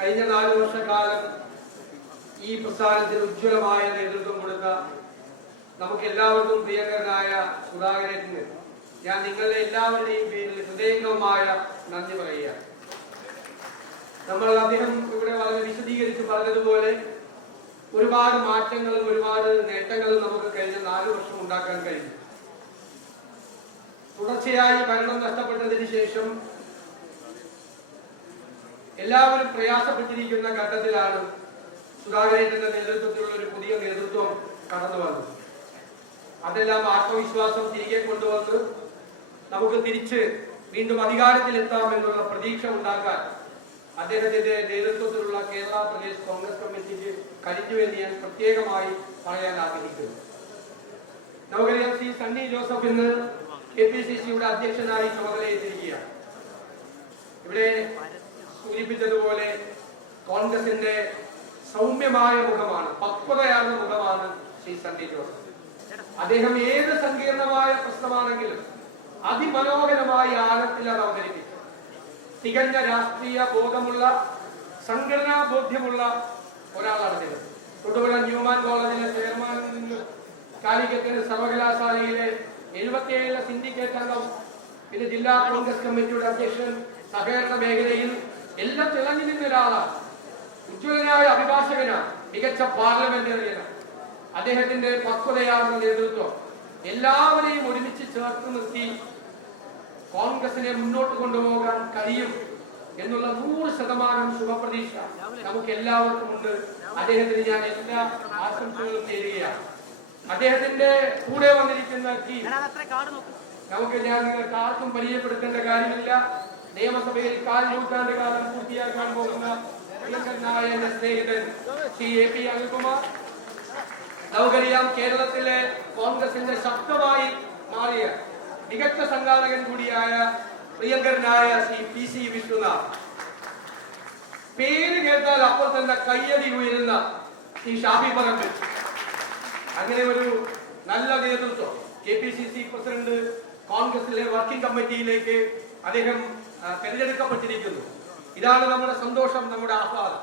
കഴിഞ്ഞ 4 വർഷക്കാലം ഈ പ്രസ്ഥാനത്തിന് ഉജ്ജ്വലമായ നേതൃത്വം കൊടുത്ത നമുക്ക് എല്ലാവർക്കും പ്രിയങ്കരനായ സുധാകരേട്ടന് ഞാൻ നിങ്ങളുടെ എല്ലാവരുടെയും പേരിൽ ഹൃദയംഗമായ നന്ദി പറയുകയാണ്. നമ്മൾ അദ്ദേഹം ഇവിടെ വളരെ വിശദീകരിച്ച് പറഞ്ഞതുപോലെ ഒരുപാട് മാറ്റങ്ങളും ഒരുപാട് നേട്ടങ്ങളും നമുക്ക് കഴിഞ്ഞ 4 വർഷം ഉണ്ടാക്കാൻ കഴിഞ്ഞു. തുടർച്ചയായി ഭരണം നഷ്ടപ്പെട്ടതിന് ശേഷം എല്ലാവരും പ്രയാസപ്പെട്ടിരിക്കുന്ന ഘട്ടത്തിലാണ് സുധാകരേട്ടന്റെ നേതൃത്വത്തിലുള്ള ഒരു പുതിയ നേതൃത്വം കടന്നു വന്നത്. അതെല്ലാം ആത്മവിശ്വാസം തിരികെ കൊണ്ടുവന്ന് നമുക്ക് തിരിച്ച് വീണ്ടും അധികാരത്തിലെത്താം എന്നുള്ള പ്രതീക്ഷ ഉണ്ടാക്കാൻ അദ്ദേഹത്തിന്റെ നേതൃത്വത്തിലുള്ള കേരള പ്രദേശ് കോൺഗ്രസ് കമ്മിറ്റിക്ക് കഴിഞ്ഞുവെന്ന് ഞാൻ പ്രത്യേകമായി പറയാൻ ആഗ്രഹിക്കുന്നു. നമുക്കറിയാം, ശ്രീ സണ്ണി ജോസഫ് ഇന്ന് KPCCയുടെ അധ്യക്ഷനായി ചുമതലയേറ്റിരിക്കുകയാണ്. ഇവിടെ സൂചിപ്പിച്ചതുപോലെ കോൺഗ്രസിന്റെ സൗമ്യമായ മുഖമാണ്, പക്വതയാർന്ന മുഖമാണ് ശ്രീ സണ്ണി ജോസഫ്. അദ്ദേഹം ഏത് സങ്കീർണമായ പ്രശ്നമാണെങ്കിലും അതിമനോഹരമായി ആഴത്തിൽ അത് അവതരിപ്പിച്ചു. തികഞ്ഞ രാഷ്ട്രീയ ബോധമുള്ള, സംഘടനാ ബോധ്യമുള്ള ഒരാളാണ് അദ്ദേഹം. തൊടുപുഴ ന്യൂമാൻ കോളേജിലെ ചെയർമാനിൽ നിന്ന് കാലിക്കറ്റ് സർവകലാശാലയിലെ 77 സിൻഡിക്കേറ്റ് അംഗം, പിന്നെ ജില്ലാ കോൺഗ്രസ് കമ്മിറ്റിയുടെ അധ്യക്ഷൻ, സഹകരണ മേഖലയിൽ എല്ലാം തിളങ്ങി നിന്ന ഒരാളാണ്. ഉജ്ജ്വലനായ അഭിഭാഷകനാണ്, മികച്ച പാർലമെന്റേറിയനാണ്. അദ്ദേഹത്തിന്റെ പക്വതയാർന്ന നേതൃത്വം എല്ലാവരെയും ഒരുമിച്ച് ചേർത്ത് നിർത്തി കോൺഗ്രസിനെ മുന്നോട്ട് കൊണ്ടുപോകാൻ കഴിയും എന്നുള്ള 100% ശുഭപ്രതീക്ഷ നമുക്ക് എല്ലാവർക്കും ഉണ്ട്. അദ്ദേഹത്തിന് ഞാൻ എല്ലാ ആശംസകളും നേരുകയാണ്. അദ്ദേഹത്തിന്റെ കൂടെ വന്നിരിക്കുന്ന ടീം നമുക്ക് ഞാൻ നിങ്ങൾക്ക് ആർക്കും പരിചയപ്പെടുത്തേണ്ട കാര്യമില്ല. നിയമസഭയിൽ 4 നൂറ്റാണ്ട് കാലം പൂർത്തിയാക്കാൻ പോകുന്ന പ്രിയങ്കരനായ എന്റെ സ്നേഹിതൻ ശ്രീ AP അനിൽകുമാർ. നമുക്കറിയാം, കേരളത്തിലെ കോൺഗ്രസിന്റെ ശബ്ദമായി മാറിയ മികച്ച സംഘാടകൻ കൂടിയായ പ്രിയങ്കരനായ ശ്രീ PC വിശ്വനാഥ്. പേര് കേട്ടാൽ അപ്പോൾ തന്നെ കയ്യടി ഉയരുന്ന ശ്രീ ഷാഫി പറമ്പിൽ. അങ്ങനെ ഒരു നല്ല നേതൃത്വം, KPCC പ്രസിഡന്റ് കോൺഗ്രസിലെ വർക്കിംഗ് കമ്മിറ്റിയിലേക്ക് അദ്ദേഹം തിരഞ്ഞെടുക്കപ്പെട്ടിരിക്കുന്നു. ഇതാണ് നമ്മുടെ സന്തോഷം, നമ്മുടെ ആഹ്ലാദം.